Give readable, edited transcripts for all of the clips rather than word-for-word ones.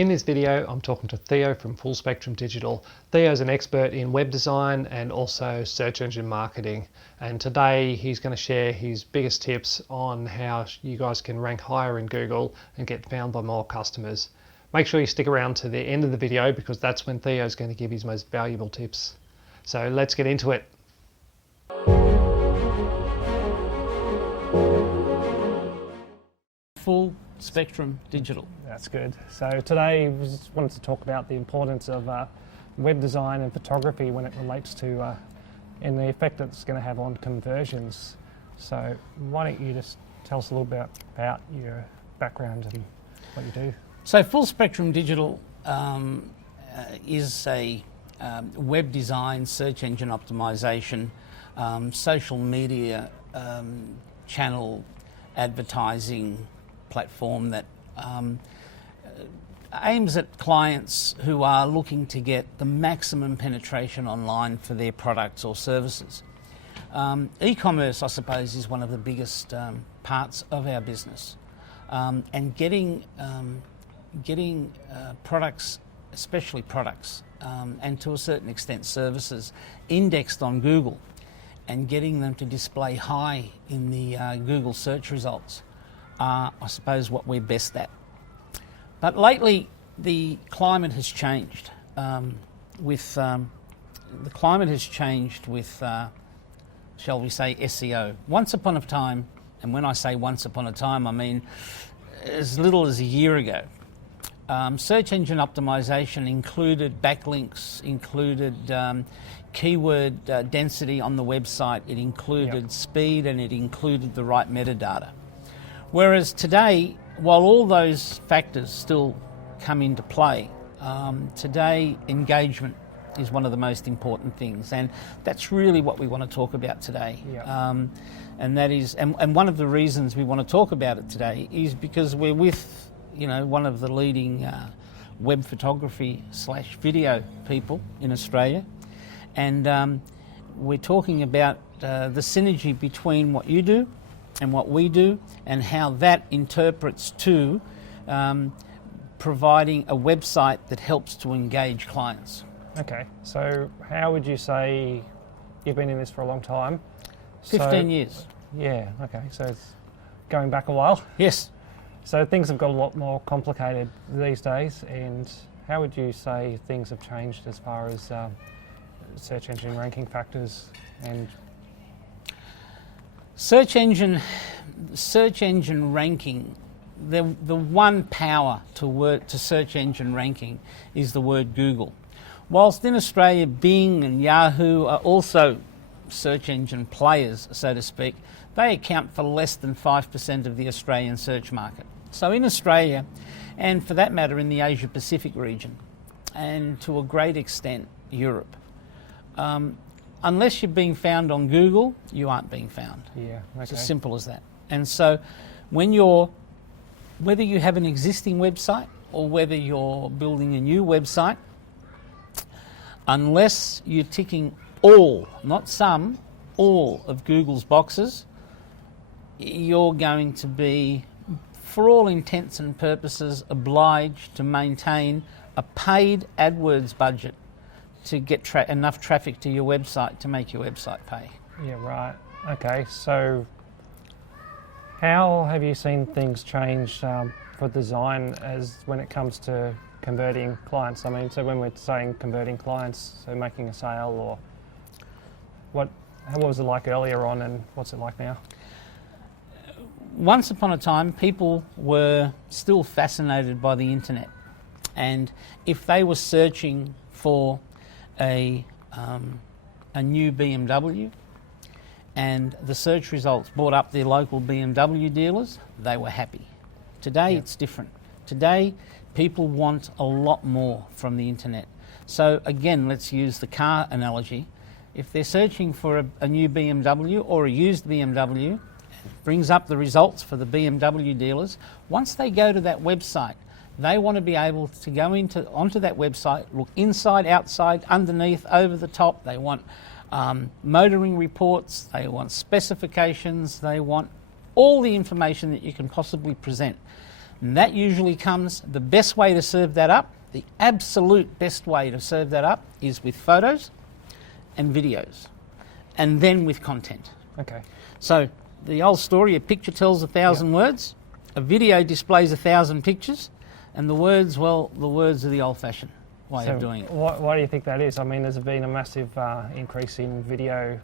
In this video, I'm talking to Theo from Full Spectrum Digital. Theo's an expert in web design and also search engine marketing. And today he's going to share his biggest tips on how you guys can rank higher in Google and get found by more customers. Make sure you stick around to the end of the video because that's when Theo's going to give his most valuable tips. So let's get into it. Full Spectrum Digital. That's good. So today we just wanted to talk about the importance of web design and photography when it relates to and the effect that it's going to have on conversions. So why don't you just tell us a little bit about your background and what you do? So Full Spectrum Digital is a web design, search engine optimization, social media channel advertising platform that aims at clients who are looking to get the maximum penetration online for their products or services. E-commerce, I suppose, is one of the biggest parts of our business, and getting products, especially products, and to a certain extent services, indexed on Google and getting them to display high in the Google search results are, I suppose, what we're best at. But lately, the climate has changed. Shall we say, SEO. Once upon a time, and when I say once upon a time, I mean as little as a year ago, search engine optimization included backlinks, included keyword density on the website, it included speed, and it included the right metadata. Whereas today, while all those factors still come into play, today engagement is one of the most important things, and that's really what we want to talk about today. And that is, and one of the reasons we want to talk about it today is because we're with, one of the leading web photography / video people in Australia, and we're talking about the synergy between what you do and what we do, and how that interprets to providing a website that helps to engage clients. Okay, so how would you say you've been in this for a long time? 15 years. Yeah, okay, so it's going back a while. Yes. So things have got a lot more complicated these days, and how would you say things have changed as far as search engine ranking factors and Search engine ranking, the one power to search engine ranking is the word Google. Whilst in Australia, Bing and Yahoo are also search engine players, so to speak, they account for less than 5% of the Australian search market. So in Australia, and for that matter in the Asia Pacific region, and to a great extent Europe, unless you're being found on Google, you aren't being found. Yeah, okay. It's as simple as that. And so whether you have an existing website or whether you're building a new website, unless you're ticking all, not some, all of Google's boxes, you're going to be, for all intents and purposes, obliged to maintain a paid AdWords budget to get enough traffic to your website to make your website pay. Yeah, right. Okay, so how have you seen things change for design as when it comes to converting clients? I mean, so when we're saying converting clients, so making a sale, or what was it like earlier on and what's it like now? Once upon a time, people were still fascinated by the internet, and if they were searching for a new BMW and the search results brought up their local BMW dealers, they were happy. Today it's different. Today people want a lot more from the internet. So again, let's use the car analogy. If they're searching for a new BMW or a used BMW, it brings up the results for the BMW dealers. Once they go to that website, they want to be able to go onto that website, look inside, outside, underneath, over the top. They want motoring reports, they want specifications, they want all the information that you can possibly present. And that usually comes, the best way to serve that up, the absolute best way to serve that up is with photos and videos, and then with content. Okay. So the old story, a picture tells 1,000 words, a video displays 1,000 pictures, and the words, well, the words are the old-fashioned way of doing it. Why do you think that is? I mean, there's been a massive increase in video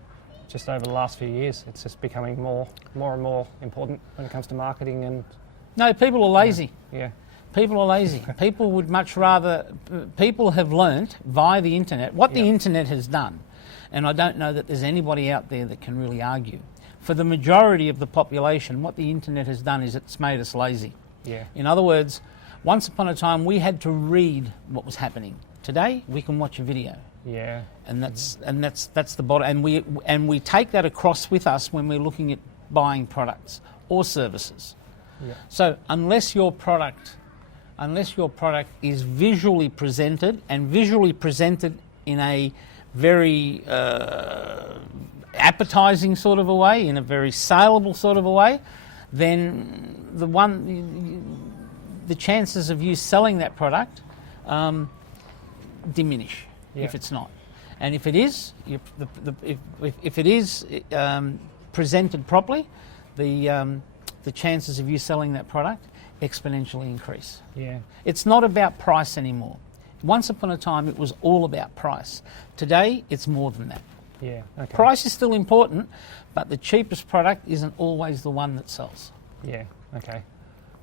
just over the last few years. It's just becoming more and more important when it comes to marketing and... No, people are lazy. Yeah. People are lazy. People would much rather... People have learnt via the internet what the internet has done, and I don't know that there's anybody out there that can really argue. For the majority of the population, what the internet has done is it's made us lazy. Yeah. In other words, once upon a time we had to read what was happening. Today we can watch a video. Yeah. And that's the bottom. And we take that across with us when we're looking at buying products or services. Yeah. So unless your product is visually presented, and visually presented in a very appetizing sort of a way, in a very saleable sort of a way, then the chances of you selling that product diminish if it's not. And if it is, if it is presented properly, the chances of you selling that product exponentially increase. Yeah. It's not about price anymore. Once upon a time, it was all about price. Today, it's more than that. Yeah. Okay. Price is still important, but the cheapest product isn't always the one that sells. Yeah. Okay.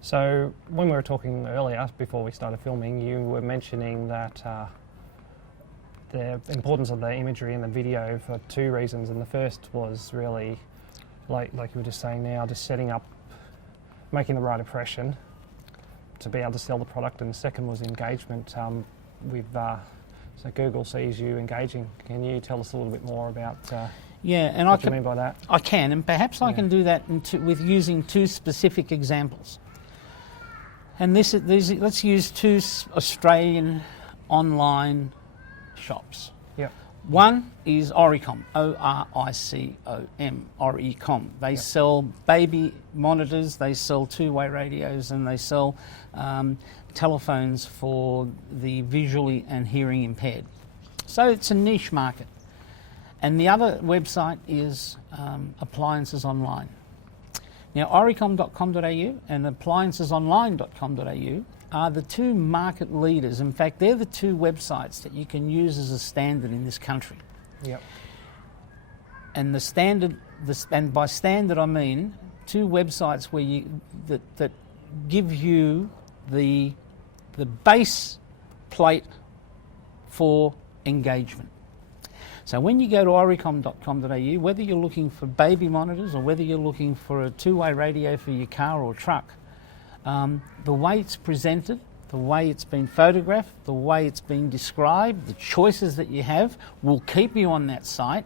So when we were talking earlier, before we started filming, you were mentioning that the importance of the imagery and the video for two reasons, and the first was really, like you were just saying now, just setting up, making the right impression to be able to sell the product, and the second was engagement with, so Google sees you engaging. Can you tell us a little bit more about what you mean by that? I can, and perhaps I can do that with using two specific examples. And let's use two Australian online shops. Yep. One is Oricom, O-R-I-C-O-M, Oricom. They sell baby monitors, they sell two-way radios, and they sell telephones for the visually and hearing impaired. So it's a niche market. And the other website is Appliances Online. Now, oricom.com.au and appliancesonline.com.au are the two market leaders. In fact, they're the two websites that you can use as a standard in this country. Yep. And the standard, and by standard I mean two websites where that give you the base plate for engagement. So when you go to oricom.com.au, whether you're looking for baby monitors or whether you're looking for a two-way radio for your car or truck, the way it's presented, the way it's been photographed, the way it's been described, the choices that you have will keep you on that site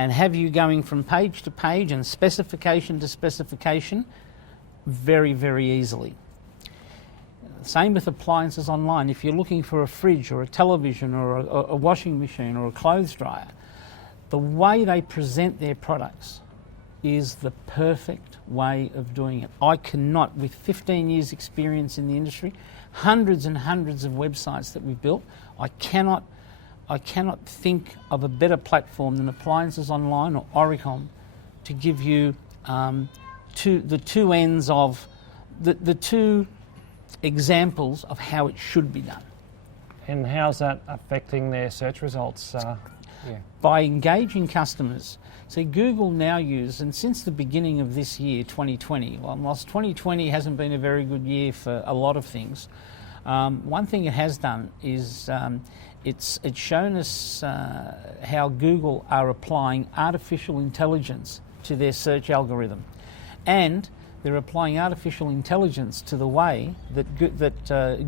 and have you going from page to page and specification to specification very, very easily. Same with Appliances Online. If you're looking for a fridge or a television or a washing machine or a clothes dryer, the way they present their products is the perfect way of doing it. I cannot, with 15 years experience in the industry, hundreds and hundreds of websites that we've built, I cannot think of a better platform than Appliances Online or Oricom to give you the two ends of the two examples of how it should be done. And how's that affecting their search results? By engaging customers. See, Google now uses, and since the beginning of this year, 2020, whilst 2020 hasn't been a very good year for a lot of things, one thing it has done is it's shown us how Google are applying artificial intelligence to their search algorithm. And they're applying artificial intelligence to the way that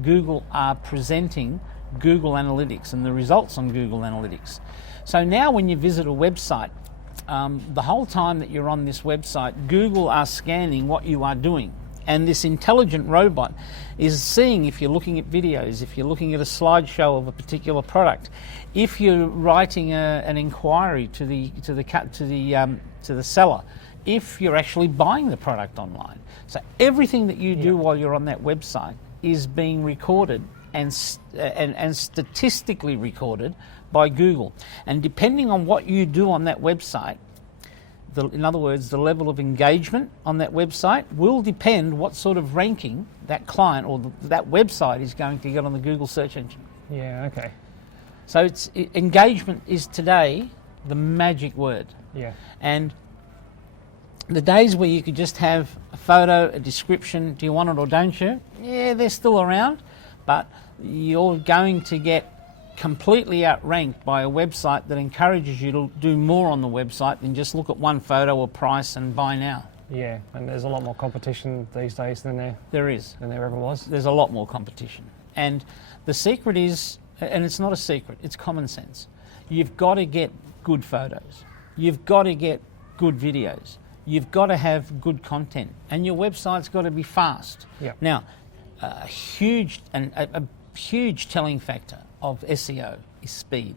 Google are presenting Google Analytics and the results on Google Analytics. So now when you visit a website, the whole time that you're on this website, Google are scanning what you are doing. And this intelligent robot is seeing if you're looking at videos, if you're looking at a slideshow of a particular product, if you're writing an inquiry to the seller, if you're actually buying the product online. So everything that you do while you're on that website is being recorded and statistically recorded by Google. And depending on what you do on that website, in other words, the level of engagement on that website will depend what sort of ranking that client or that website is going to get on the Google search engine. Yeah, okay. So engagement is today the magic word. Yeah. And the days where you could just have a photo, a description, do you want it or don't you? Yeah, they're still around, but you're going to get completely outranked by a website that encourages you to do more on the website than just look at one photo or price and buy now. Yeah, and there's a lot more competition these days than there ever was. There's a lot more competition. And the secret is, and it's not a secret, it's common sense. You've got to get good photos. You've got to get good videos. You've got to have good content. And your website's got to be fast. Yeah. Now, a huge telling factor of SEO is speed.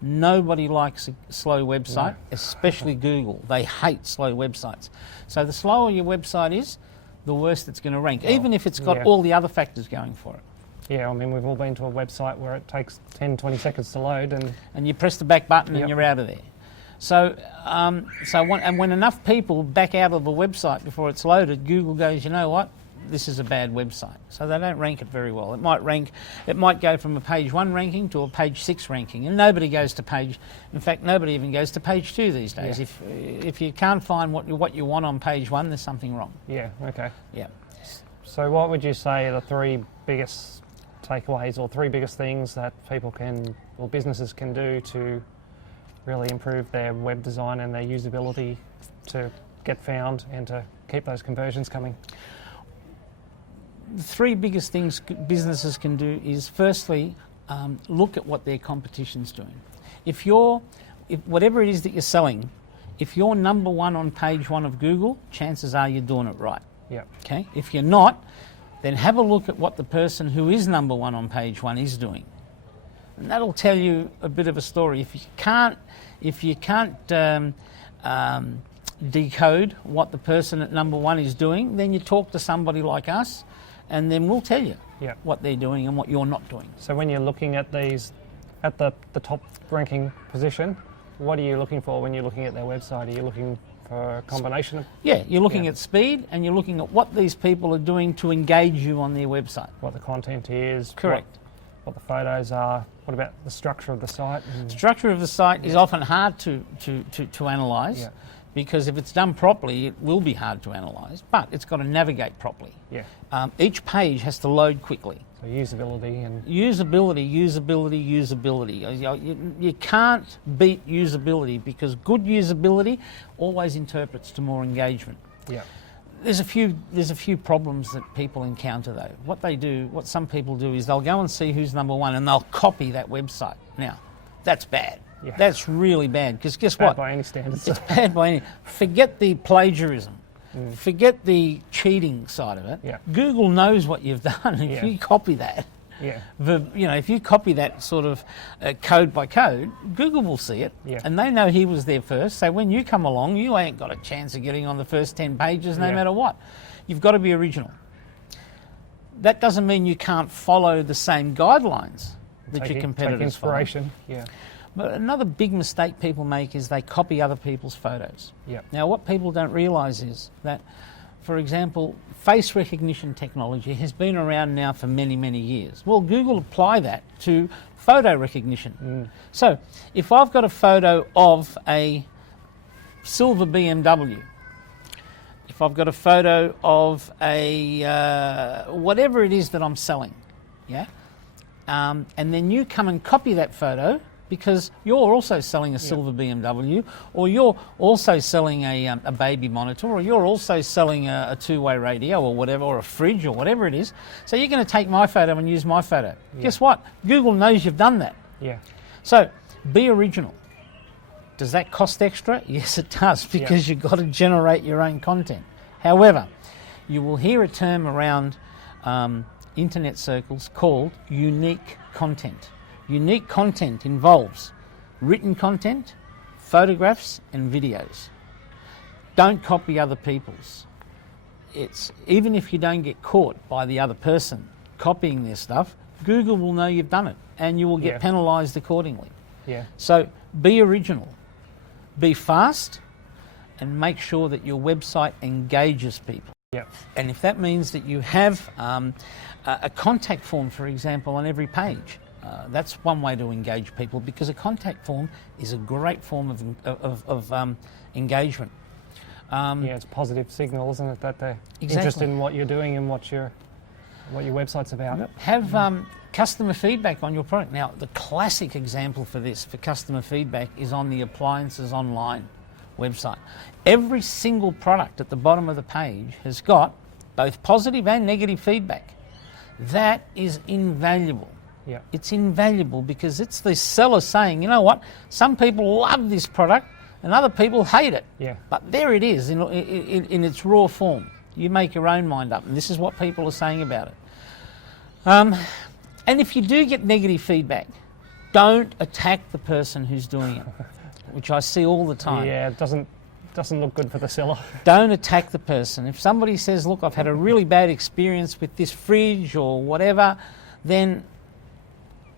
Nobody likes a slow website, especially Google. They hate slow websites. So the slower your website is, the worse it's going to rank, even if it's got all the other factors going for it. Yeah, I mean, we've all been to a website where it takes 10, 20 seconds to load and you press the back button and you're out of there. So, when enough people back out of the website before it's loaded, Google goes, you know what? This is a bad website. So they don't rank it very well. It might go from a page 1 ranking to a page 6 ranking, and nobody even goes to page 2 these days. Yeah. If you can't find what you want on page 1, there's something wrong. Yeah, okay. Yeah. So what would you say are the 3 biggest takeaways or 3 biggest things that people can, or businesses can do to really improve their web design and their usability to get found and to keep those conversions coming? The 3 biggest things businesses can do is, firstly, look at what their competition's doing. If whatever it is that you're selling, if you're number 1 on page 1 of Google, chances are you're doing it right. Yeah. Okay. If you're not, then have a look at what the person who is number 1 on page 1 is doing. And that'll tell you a bit of a story. If you can't decode what the person at number 1 is doing, then you talk to somebody like us, and then we'll tell you what they're doing and what you're not doing. So when you're looking at these, at the top ranking position, what are you looking for when you're looking at their website? Are you looking for a combination of... Yeah, you're looking at speed, and you're looking at what these people are doing to engage you on their website. What the content is. Correct. What the photos are. What about the structure of the site? Structure of the site is often hard to analyse, because if it's done properly, it will be hard to analyse, but it's got to navigate properly. Yeah. Each page has to load quickly. So usability and... Usability. You can't beat usability, because good usability always interprets to more engagement. Yeah. There's a few problems that people encounter though. What some people do is they'll go and see who's number 1 and they'll copy that website. Now, that's bad. Yeah. That's really bad, because guess bad what? By any standards. It's bad by any. Forget the plagiarism. Forget the cheating side of it. Yeah. Google knows what you've done. If you copy that, if you copy that sort of code by code, Google will see it, and they know he was there first. So when you come along, you ain't got a chance of getting on the first 10 pages, no matter what. You've got to be original. That doesn't mean you can't follow the same guidelines that your competitors follow. Take inspiration. Yeah. But another big mistake people make is they copy other people's photos. Yep. Now, what people don't realise is that, for example, face recognition technology has been around now for many, many years. Well, Google apply that to photo recognition. So, if I've got a photo of a silver BMW, if I've got a photo of a whatever it is that I'm selling, and then you come and copy that photo, because you're also selling a silver BMW, or you're also selling a baby monitor, or you're also selling a two-way radio or whatever, or a fridge or whatever it is. So you're going to take my photo and use my photo. Guess what? Google knows you've done that. Yeah. So be original. Does that cost extra? Yes, it does, because you've got to generate your own content. However, you will hear a term around internet circles called unique content. Unique content involves written content, photographs and videos. don't copy other people's. It's even if you don't get caught by the other person copying their stuff, Google will know you've done it, and you will get penalised accordingly. Yeah. So be original, be fast, and make sure that your website engages people. Yeah. And if that means that you have a contact form, for example, on every page, that's one way to engage people, because a contact form is a great form of engagement. It's a positive signal, isn't it, that they're interested in what you're doing and what your website's about. Have customer feedback on your product. Now, the classic example for this, for customer feedback, is on the Appliances Online website. Every single product at the bottom of the page has got both positive and negative feedback. That is invaluable. Yeah. It's invaluable because it's the seller saying, you know what, some people love this product and other people hate it. Yeah. But there it is in its raw form. You make your own mind up, and this is what people are saying about it. And if you do get negative feedback, don't attack the person who's doing it, which I see all the time. Yeah, it doesn't look good for the seller. Don't attack the person. If somebody says, look, I've had a really bad experience with this fridge or whatever, then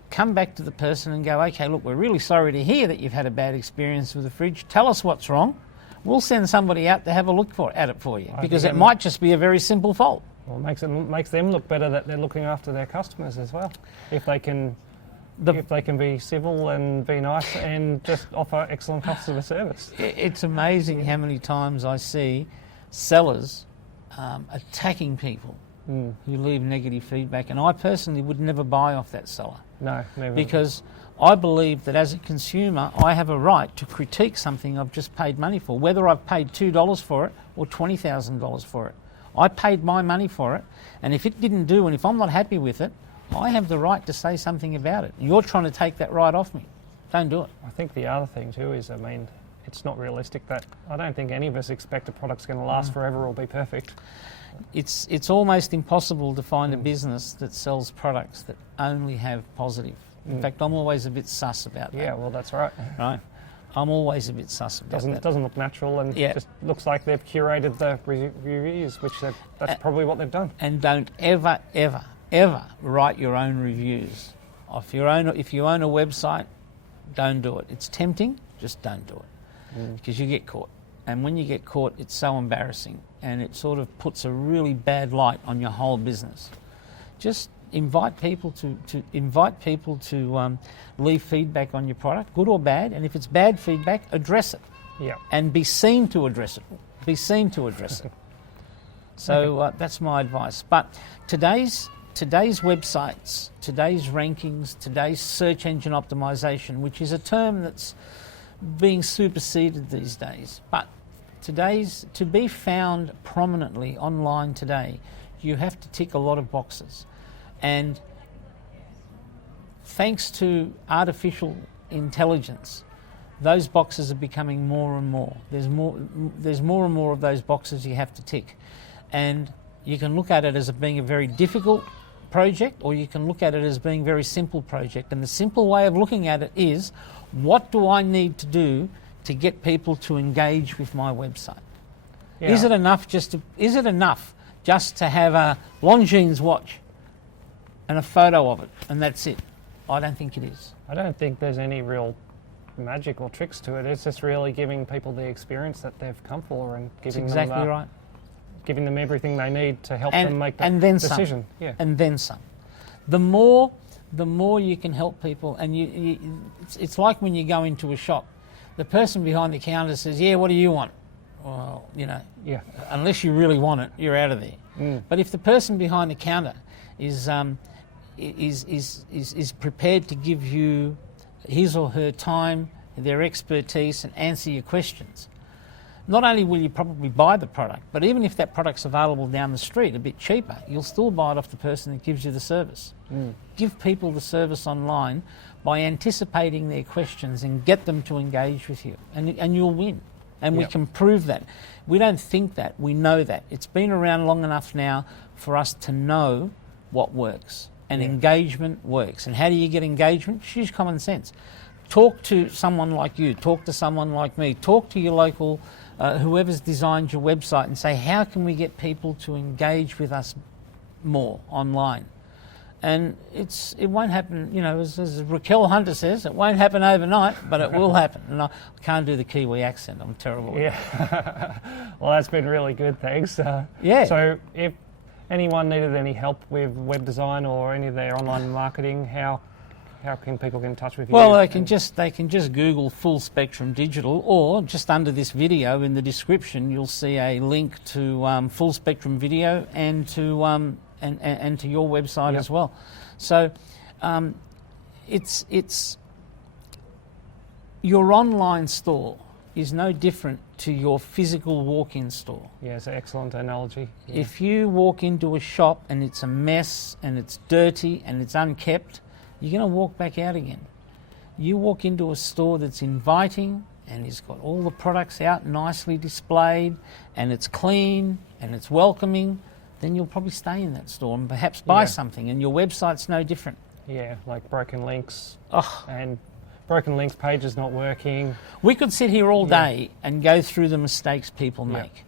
come back to the person and go, okay, look, we're really sorry to hear that you've had a bad experience with the fridge. Tell us what's wrong. We'll send somebody out to have a look at it for you, because it might just be a very simple fault. Well, it makes them look better that they're looking after their customers as well. If they can be civil and be nice and just offer excellent customer service. It's amazing how many times I see sellers attacking people who leave negative feedback, and I personally would never buy off that seller. No, never. Because I believe that as a consumer, I have a right to critique something I've just paid money for, whether I've paid $2 for it or $20,000 for it. I paid my money for it, and if it didn't do, and if I'm not happy with it, I have the right to say something about it. You're trying to take that right off me. Don't do it. I think the other thing too is, it's not realistic that I don't think any of us expect a product's going to last forever or be perfect. It's almost impossible to find a business that sells products that only have positive. In fact, I'm always a bit sus about that. Yeah, well, that's right. Right? I'm always a bit sus about that. It doesn't look natural, and just looks like they've curated the reviews, which that's probably what they've done. And don't ever, ever, ever write your own reviews. If you own a website, don't do it. It's tempting, just don't do it, because you get caught. And when you get caught, it's so embarrassing, and it sort of puts a really bad light on your whole business. Just invite people to leave feedback on your product, good or bad, and if it's bad feedback, address it. Yeah. And be seen to address it. Be seen to address it. So that's my advice. But today's websites, today's rankings, today's search engine optimization, which is a term that's being superseded these days, but to be found prominently online today, you have to tick a lot of boxes. And thanks to artificial intelligence, those boxes are becoming more and more. There's more and more of those boxes you have to tick. And you can look at it as being a very difficult project, or you can look at it as being a very simple project. And the simple way of looking at it is, what do I need to do to get people to engage with my website? Yeah. Is it enough just to have a Longines watch and a photo of it, and that's it? I don't think it is. I don't think there's any real magic or tricks to it. It's just really giving people the experience that they've come for, and giving giving them everything they need to help them make that decision. Yeah. And then some. The more you can help people, and it's like when you go into a shop, the person behind the counter says, "Yeah, what do you want?" Well, unless you really want it, you're out of there. But if the person behind the counter is prepared to give you his or her time, their expertise, and answer your questions, not only will you probably buy the product, but even if that product's available down the street a bit cheaper, you'll still buy it off the person that gives you the service. Give people the service online by anticipating their questions and get them to engage with you, and you'll win. And we can prove that. We don't think that, we know that. It's been around long enough now for us to know what works. And engagement works. And how do you get engagement? Just use common sense. Talk to someone like you, talk to someone like me, talk to your local whoever's designed your website, and say, how can we get people to engage with us more online? And it won't happen, you know, as Raquel Hunter says, it won't happen overnight, but it will happen. And I can't do the Kiwi accent, I'm terrible with Yeah. Well, that's been really good, thanks. Yeah. So if anyone needed any help with web design or any of their online marketing, how can people get in touch with you? Well, they can just Google Full Spectrum Digital, or just under this video in the description you'll see a link to Full Spectrum Video and to and to your website as well. So it's your online store is no different to your physical walk-in store. Yeah, it's an excellent analogy. Yeah. If you walk into a shop and it's a mess and it's dirty and it's unkept, you're going to walk back out again. You walk into a store that's inviting and it's got all the products out nicely displayed and it's clean and it's welcoming, then you'll probably stay in that store and perhaps buy something, and your website's no different. Yeah, like broken links and broken links pages not working. We could sit here all day and go through the mistakes people make.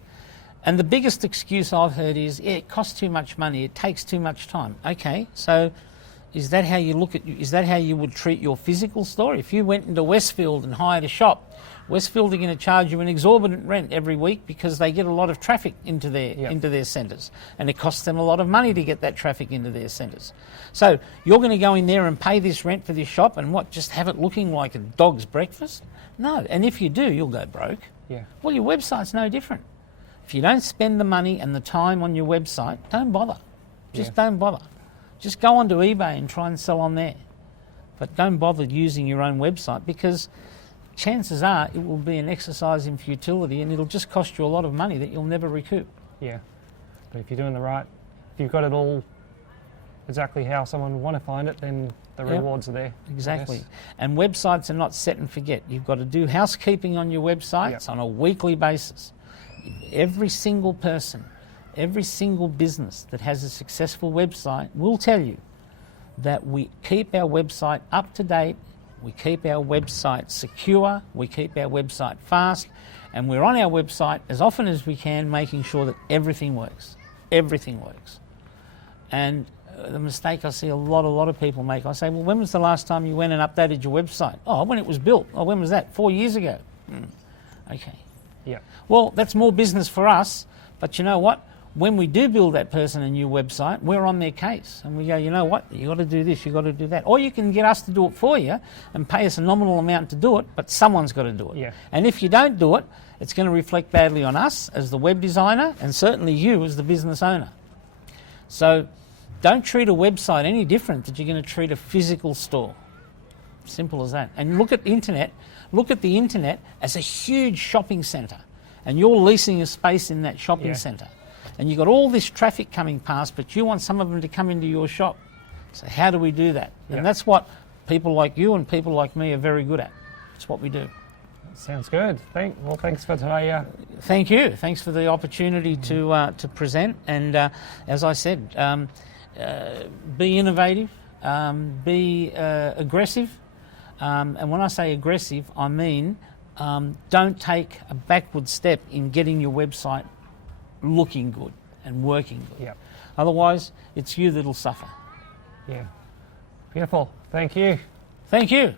And the biggest excuse I've heard is, it costs too much money, it takes too much time. Okay, so is that how you look at, is that how you would treat your physical store? If you went into Westfield and hired a shop, Westfield are going to charge you an exorbitant rent every week because they get a lot of traffic into their centres, and it costs them a lot of money to get that traffic into their centres. So you're going to go in there and pay this rent for this shop and just have it looking like a dog's breakfast? No, and if you do, you'll go broke. Yeah. Well, your website's no different. If you don't spend the money and the time on your website, don't bother. Just don't bother. Just go onto eBay and try and sell on there. But don't bother using your own website, because chances are it will be an exercise in futility and it'll just cost you a lot of money that you'll never recoup. Yeah, but if you're doing if you've got it all exactly how someone would want to find it, then the rewards are there. Exactly. And websites are not set and forget. You've got to do housekeeping on your websites on a weekly basis. Every single person, every single business that has a successful website will tell you that we keep our website up to date, we keep our website secure, we keep our website fast, and we're on our website as often as we can, making sure that everything works. Everything works. And the mistake I see a lot of people make, I say, well, when was the last time you went and updated your website? Oh, when it was built. Oh, when was that? 4 years ago. Okay. Yeah. Well, that's more business for us, but you know what? When we do build that person a new website, we're on their case and we go, you know what, you got to do this, you got to do that. Or you can get us to do it for you and pay us a nominal amount to do it, but someone's got to do it. Yeah. And if you don't do it, it's going to reflect badly on us as the web designer, and certainly you as the business owner. So don't treat a website any different that you're going to treat a physical store. Simple as that. And look at the internet. Look at the internet as a huge shopping centre, and you're leasing a space in that shopping centre. And you've got all this traffic coming past, but you want some of them to come into your shop. So how do we do that? And that's what people like you and people like me are very good at. It's what we do. Sounds good. Thanks for today. Thank you. Thanks for the opportunity to present. And as I said, be innovative, be aggressive. And when I say aggressive, I mean don't take a backward step in getting your website looking good and working good. Yep. Otherwise, it's you that'll suffer. Yeah. Beautiful. Thank you. Thank you.